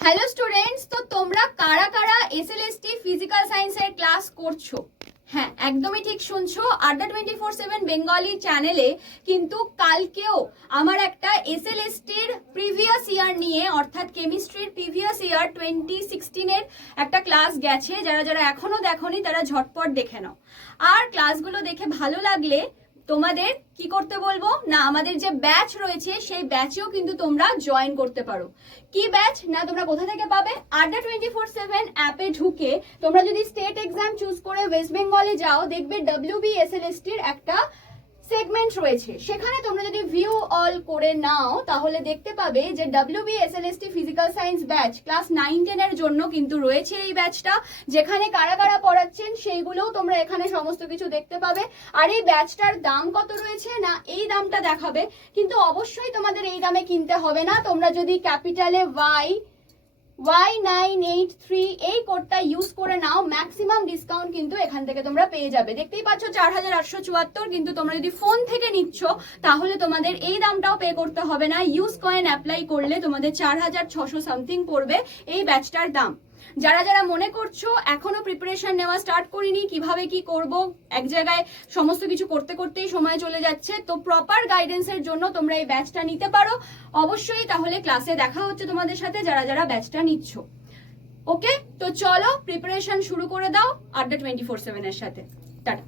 Hello students, তো তোমরা কারা কারা এসএলএসটি ফিজিক্যাল সায়েন্সের ক্লাস করছো? হ্যাঁ, একদমই ঠিক শুনছো। আড্ডা 24/7 বেঙ্গলি চ্যানেলে কিন্তু কালকেও আমার একটা এসএলএসটির প্রিভিয়াস ইয়ার নিয়ে, অর্থাৎ কেমিস্ট্রির প্রিভিয়াস ইয়ার 2016 এর একটা ক্লাস গেছে। যারা যারা এখনো দেখোনি তারা ঝটপট দেখে নাও। আর ক্লাসগুলো দেখে ভালো লাগলে তোমাদের কি করতে বলবো না, আমাদের যে ব্যাচ রয়েছে সেই ব্যাচেও কিন্তু তোমরা জয়েন করতে পারো। কি ব্যাচ না, তোমরা কোথা থেকে পাবে? আড্ডা 24/7 অ্যাপে ঢুকে তোমরা যদি স্টেট এক্সাম চুজ করে ওয়েস্ট বেঙ্গলে যাও, দেখবে WBSLST-র একটা সেগমেন্ট রয়েছে। সেখানে তোমরা যদি ভিউ অল করে নাও তাহলে দেখতে পাবে যে WBSLST physical science batch class 9-10 এর জন্য কিন্তু রয়েছে এই ব্যাচটা, যেখানে কারা কারা পড়াচ্ছেন সেইগুলোও তোমরা এখানে সমস্ত কিছু দেখতে পাবে। আর এই ব্যাচটার দাম কত রয়েছে না, এই দামটা দেখাবে, কিন্তু অবশ্যই তোমাদের এই দামে কিনতে হবে না। তোমরা যদি ক্যাপিটালে Y983 এই কোডটা ইউজ করে নাও, ম্যাক্সিমাম ডিসকাউন্ট কিন্তু এখান থেকে তোমরা পেয়ে যাবে। দেখতেই পাচ্ছ 4874, কিন্তু তোমরা যদি ফোন থেকে নিচ্ছ তাহলে তোমাদের এই দামটাও পে করতে হবে না। ইউজ কয়েন অ্যাপ্লাই করলে তোমাদের 4600 সামথিং পড়বে এই ব্যাচটার দাম। যারা যারা মনে করছো এখনো প্রিপারেশন নেওয়া স্টার্ট করিনি, কিভাবে কি করব, এক জায়গায় সমস্ত কিছু করতে করতেই সময় চলে যাচ্ছে, তো প্রপার গাইডেন্সের জন্য তোমরা এই ব্যাচটা নিতে পারো অবশ্যই। তাহলে ক্লাসে দেখা হচ্ছে তোমাদের সাথে যারা যারা ব্যাচটা নিচ্ছ। ওকে, তো চলো প্রিপারেশন শুরু করে দাও আড্ডা 24/7 এর সাথে। টাটা।